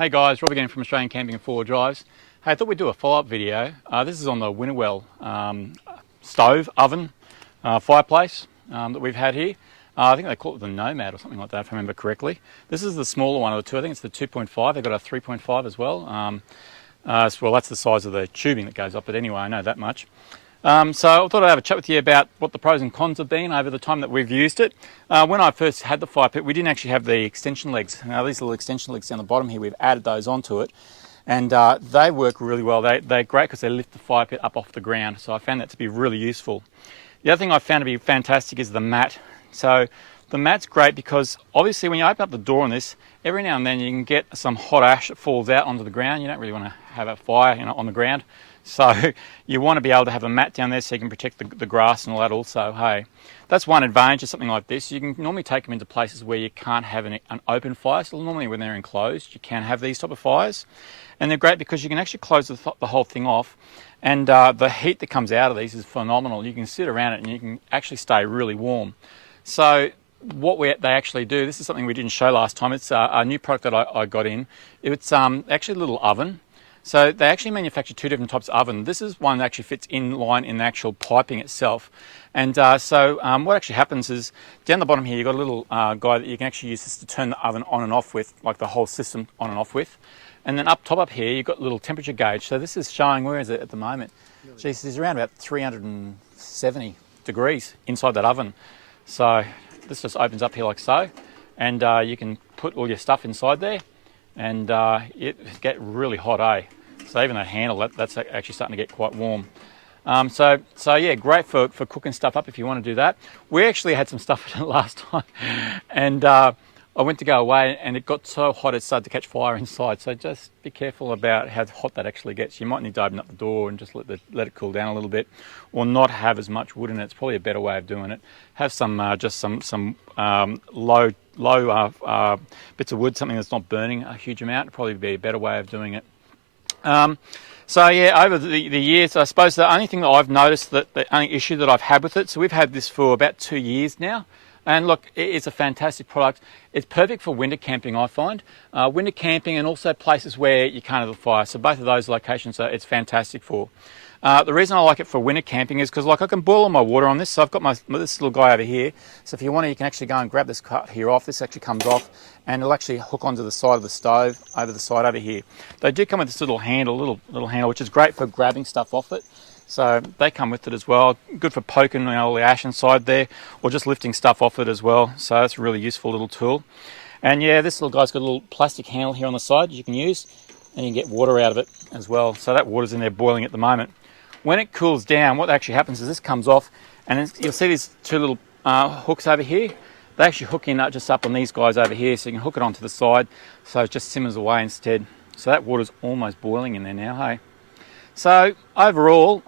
Hey guys, Rob again from Australian Camping and 4-Wheel Drives. Hey, I thought we'd do a follow-up video. This is on the Winnerwell stove, oven, fireplace that we've had here. I think they call it the Nomad or something like that, if I remember correctly. This is the smaller one of the two. I think it's the 2.5. They've got a 3.5 as well. Well, that's the size of the tubing that goes up, but anyway, I know that much. So I thought I'd have a chat with you about what the pros and cons have been over the time that we've used it. When I first had the fire pit, we didn't actually have the extension legs. Now these little extension legs down the bottom here, we've added those onto it, and they work really well. They're great because they lift the fire pit up off the ground, so I found that to be really useful. The other thing I found to be fantastic is the mat. So the mat's great because obviously when you open up the door on this, every now and then you can get some hot ash that falls out onto the ground. You don't really want to have a fire, on the ground. So you want to be able to have a mat down there so you can protect the grass and all that also. Hey, that's one advantage of something like this. You can normally take them into places where you can't have an open fire. So normally when they're enclosed, you can have these type of fires. And they're great because you can actually close the whole thing off. And the heat that comes out of these is phenomenal. You can sit around it and you can actually stay really warm. So what they actually do, this is something we didn't show last time. It's a new product that I got in. It's actually a little oven. So they actually manufacture two different types of oven. This is one that actually fits in line in the actual piping itself. And what actually happens is down the bottom here, you've got a little guy that you can actually use this to turn the oven on and off with, like the whole system on and off with. And then up top up here, you've got a little temperature gauge. So this is showing, where is it at the moment? Geez, it's around about 370 degrees inside that oven. So this just opens up here like so. And you can put all your stuff inside there. And it get really hot, eh? So even that handle, that's actually starting to get quite warm. So yeah, great for cooking stuff up if you want to do that. We actually had some stuff in it last time, and I went to go away and it got so hot it started to catch fire inside. So just be careful about how hot that actually gets. You might need to open up the door and just let it cool down a little bit, or not have as much wood in it. It's probably a better way of doing it. Have some low bits of wood, something that's not burning a huge amount. It'd probably be a better way of doing it. So yeah, over the years, I suppose the only thing that I've noticed, that the only issue that I've had with it, so we've had this for about 2 years now. And look, it's a fantastic product. It's perfect for winter camping, I find. Winter camping and also places where you can't have a fire. So both of those locations it's fantastic for. The reason I like it for winter camping is because I can boil all my water on this. So I've got this little guy over here. So if you want to, you can actually go and grab this cut here off. This actually comes off and it'll actually hook onto the side of the stove over the side over here. They do come with this little handle, little handle, which is great for grabbing stuff off it. So they come with it as well. Good for poking all the ash inside there, or just lifting stuff off it as well. So that's a really useful little tool. And yeah, this little guy's got a little plastic handle here on the side you can use, and you can get water out of it as well. So that water's in there boiling at the moment. When it cools down, what actually happens is this comes off, and you'll see these two little hooks over here. They actually hook in just up on these guys over here, so you can hook it onto the side, so it just simmers away instead. So that water's almost boiling in there now, hey? So overall,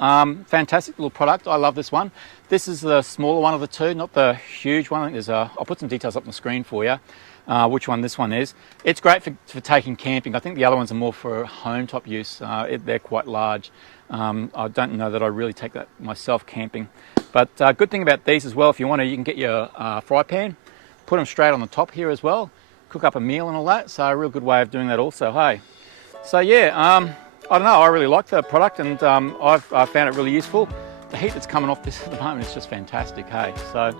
fantastic little product. I love this one. This is the smaller one of the two, not the huge one. I think there's I'll put some details up on the screen for you, which one this one is. It's great for taking camping. I think the other ones are more for home type use. They're quite large. I don't know that I really take that myself camping. But good thing about these as well, if you want to, you can get your fry pan, put them straight on the top here as well, cook up a meal and all that. So a real good way of doing that also, hey. So yeah, I don't know, I really like the product, and I've found it really useful. The heat that's coming off this at the moment is just fantastic, hey. So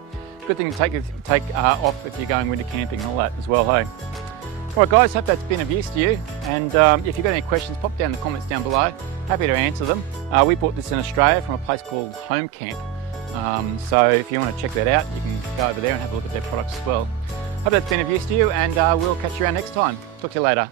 good thing to take off if you're going winter camping and all that as well, hey. All right guys, hope that's been of use to you, and if you've got any questions, pop down in the comments down below. Happy to answer them. We bought this in Australia from a place called Home Camp. So if you want to check that out, you can go over there and have a look at their products as well. Hope that's been of use to you, and we'll catch you around next time. Talk to you later.